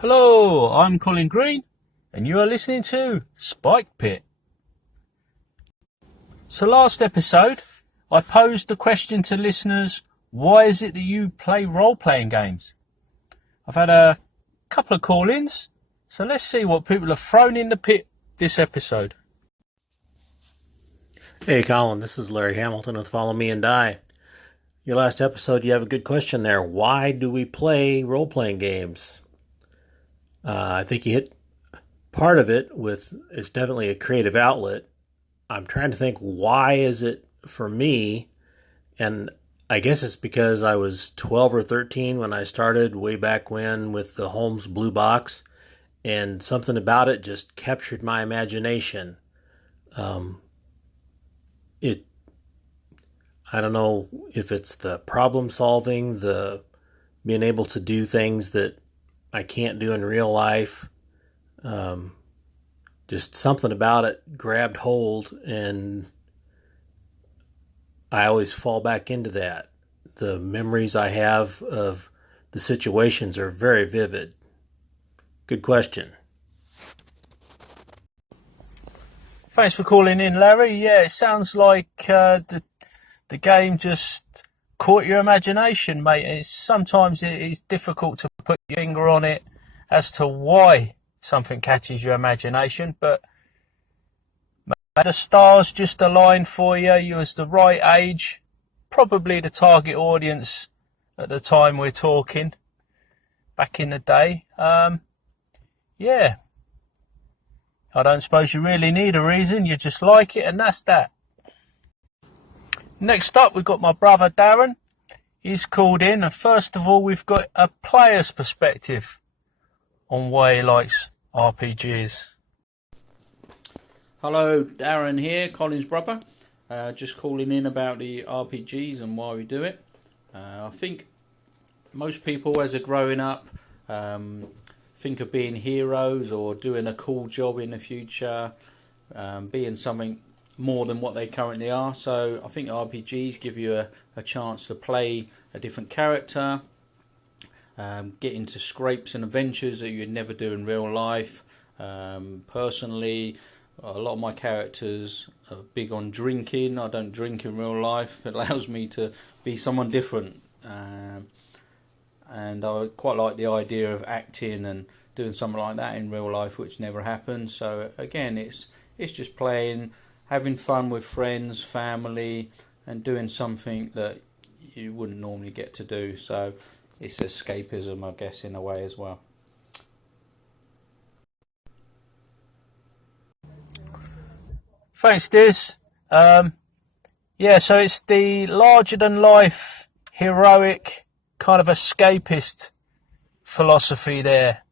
Hello, I'm Colin Green, and you are listening to Spike Pit. So last episode, I posed the question to listeners, why is it that you play role-playing games? I've had a couple of call-ins, so let's see what people have thrown in the pit this episode. Hey Colin, this is Larry Hamilton with Follow Me and Die. Your last episode, you have a good question there. Why do we play role-playing games? I think you hit part of it with it's definitely a creative outlet. I'm trying to think, why is it for me? And I guess it's because I was 12 or 13 when I started way back when with the Holmes Blue Box, and something about it just captured my imagination. I don't know if it's the problem solving, the being able to do things that I can't do in real life. Just something about it grabbed hold, and I always fall back into that. The memories I have of the situations are very vivid. Good question. Thanks for calling in, Larry. Yeah, it sounds like the game just caught your imagination, mate. Sometimes it is difficult to put your finger on it as to why something catches your imagination, but the stars just aligned for you. You was the right age, probably the target audience at the time we're talking, back in the day. Yeah, I don't suppose you really need a reason. You just like it, and that's that. Next up, we've got my brother Darren. He's called in, and first of all, we've got a player's perspective on why he likes RPGs. Hello, Darren here, Colin's brother. Just calling in about the RPGs and why we do it. I think most people, as they're growing up, think of being heroes or doing a cool job in the future, being something more than what they currently are. So I think RPGs give you a chance to play a different character, get into scrapes and adventures that you'd never do in real life. Personally, a lot of my characters are big on drinking. I don't drink in real life. It allows me to be someone different. And I quite like the idea of acting and doing something like that in real life, which never happens. So again, it's just playing, having fun with friends, family, and doing something that you wouldn't normally get to do. So it's escapism, I guess, in a way as well. Thanks, Diz. Yeah, so it's the larger-than-life, heroic, kind of escapist philosophy there.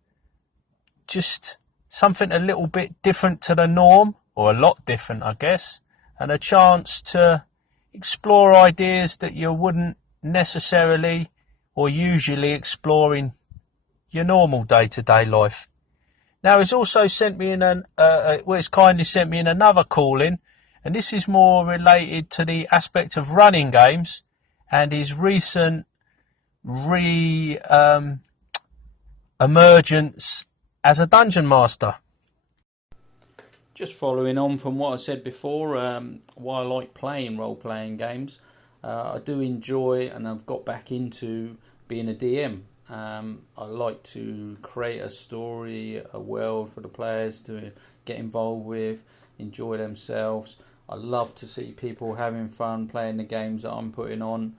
Just something a little bit different to the norm, or a lot different, I guess, and a chance to explore ideas that you wouldn't necessarily or usually explore in your normal day-to-day life. Now, he's also sent me in he's kindly sent me in another call-in, and this is more related to the aspect of running games and his recent emergence as a dungeon master. Just following on from what I said before, why I like playing role-playing games. I do enjoy, and I've got back into being a DM. I like to create a story, a world for the players to get involved with, enjoy themselves. I love to see people having fun playing the games that I'm putting on.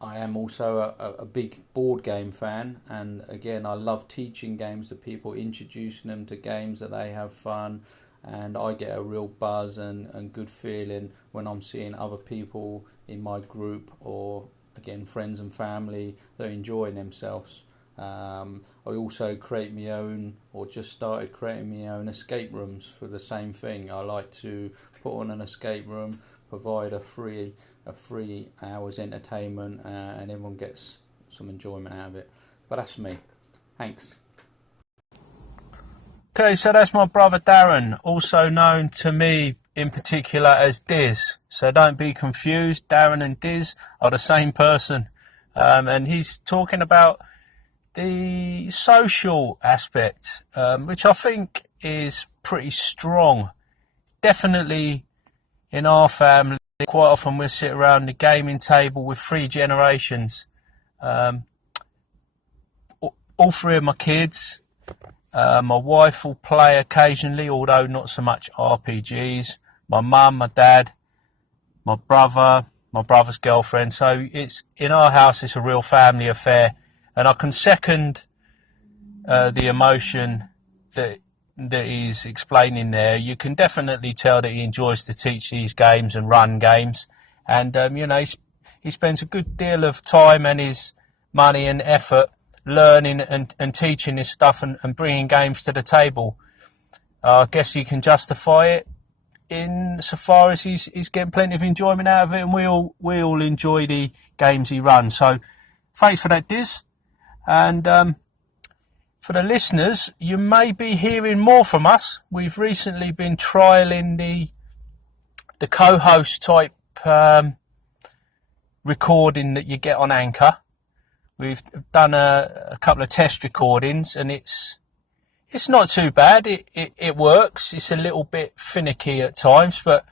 I am also a big board game fan, and again, I love teaching games to people, introducing them to games that they have fun, and I get a real buzz and good feeling when I'm seeing other people in my group, or again, friends and family, that are enjoying themselves. I also create my own, or just started creating my own escape rooms for the same thing. I like to put on an escape room, provide a free hours entertainment, and everyone gets some enjoyment out of it. But that's me. Thanks. Okay, so that's my brother Darren, also known to me in particular as Diz. So don't be confused, Darren and Diz are the same person. And he's talking about the social aspect, which I think is pretty strong. Definitely in our family, quite often we'll sit around the gaming table with 3 generations. All 3 of my kids. My wife will play occasionally, although not so much RPGs. My mum, my dad, my brother, my brother's girlfriend. So it's in our house, it's a real family affair. And I can second the emotion that he's explaining there. You can definitely tell that he enjoys to teach these games and run games. And, he spends a good deal of time and his money and effort learning and teaching this stuff and bringing games to the table. I guess you can justify it in so far as he's getting plenty of enjoyment out of it, and we all enjoy the games he runs. So thanks for that, Diz. And for the listeners, you may be hearing more from us. We've recently been trialling the co-host type recording that you get on Anchor. We've done a couple of test recordings, and it's not too bad. It works. It's a little bit finicky at times, but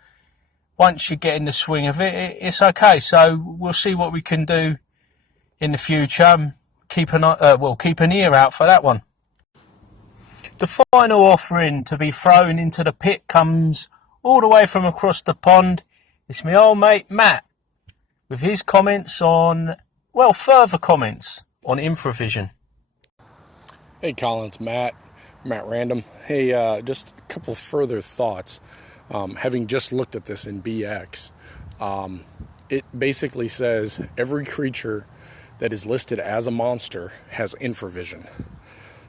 once you get in the swing of it, it's okay. So we'll see what we can do in the future. Keep an ear out for that one. The final offering to be thrown into the pit comes all the way from across the pond. It's my old mate Matt with his further comments on infravision. Hey Colin, it's Matt Random. Hey, just a couple further thoughts. Having just looked at this in BX, it basically says every creature that is listed as a monster has infravision.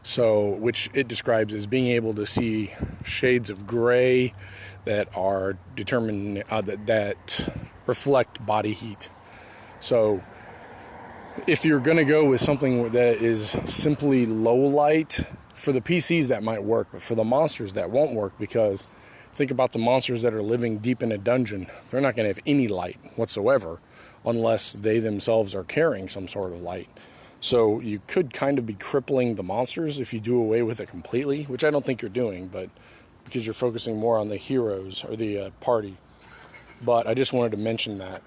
So, which it describes as being able to see shades of gray that are determined that reflect body heat. So, if you're going to go with something that is simply low light, for the PCs that might work, but for the monsters that won't work, because think about the monsters that are living deep in a dungeon. They're not going to have any light whatsoever unless they themselves are carrying some sort of light. So you could kind of be crippling the monsters if you do away with it completely, which I don't think you're doing, but because you're focusing more on the heroes or the party. But I just wanted to mention that.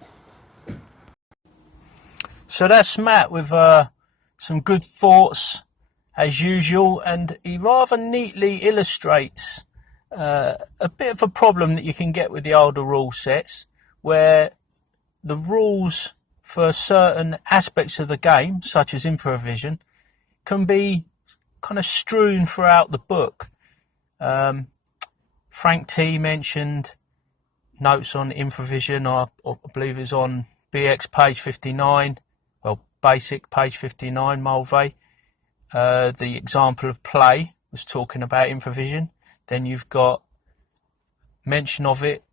So that's Matt with some good thoughts as usual, and he rather neatly illustrates a bit of a problem that you can get with the older rule sets, where the rules for certain aspects of the game, such as infravision, can be kind of strewn throughout the book. Frank T mentioned notes on infravision. I believe it's on BX page 59. Well, basic page 59, Mulvey. The example of play was talking about infravision. Then you've got mention of it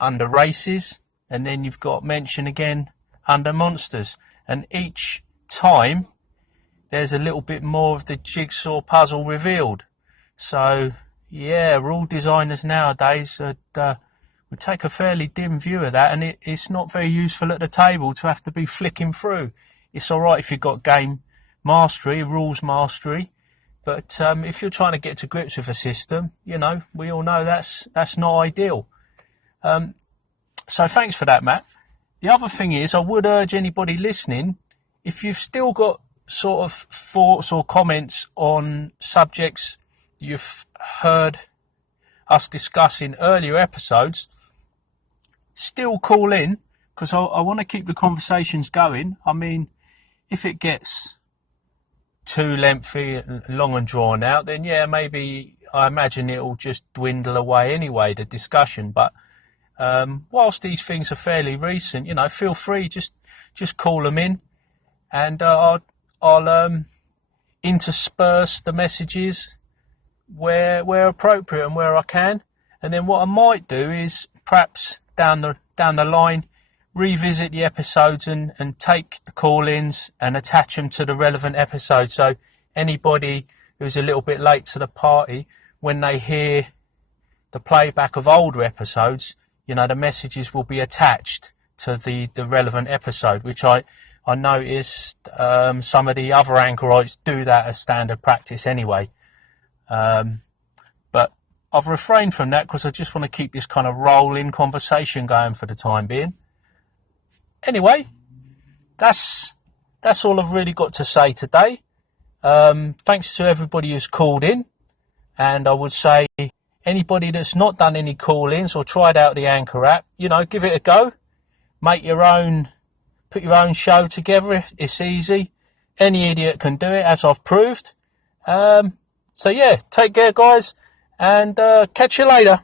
under races, and then you've got mention again under monsters. And each time there's a little bit more of the jigsaw puzzle revealed. So yeah, rule designers nowadays would take a fairly dim view of that, and it's not very useful at the table to have to be flicking through. It's all right if you've got game mastery, rules mastery, but if you're trying to get to grips with a system, we all know that's not ideal. So thanks for that, Matt. The other thing is, I would urge anybody listening, if you've still got sort of thoughts or comments on subjects you've heard us discuss in earlier episodes, still call in, because I want to keep the conversations going. I mean, if it gets too lengthy, long and drawn out, then yeah, maybe I imagine it'll just dwindle away anyway, the discussion. But whilst these things are fairly recent, feel free, just call them in, and I'll intersperse the messages where appropriate and where I can. And then what I might do is perhaps down the line revisit the episodes and take the call-ins and attach them to the relevant episode, so anybody who's a little bit late to the party, when they hear the playback of older episodes, the messages will be attached to the relevant episode, which I I noticed some of the other Anchorites do that as standard practice anyway. But I've refrained from that because I just want to keep this kind of rolling conversation going for the time being. Anyway, that's all I've really got to say today. Thanks to everybody who's called in. And I would say anybody that's not done any call-ins or tried out the Anchor app, give it a go. Put your own show together. It's easy. Any idiot can do it, as I've proved. So yeah, take care, guys, and catch you later.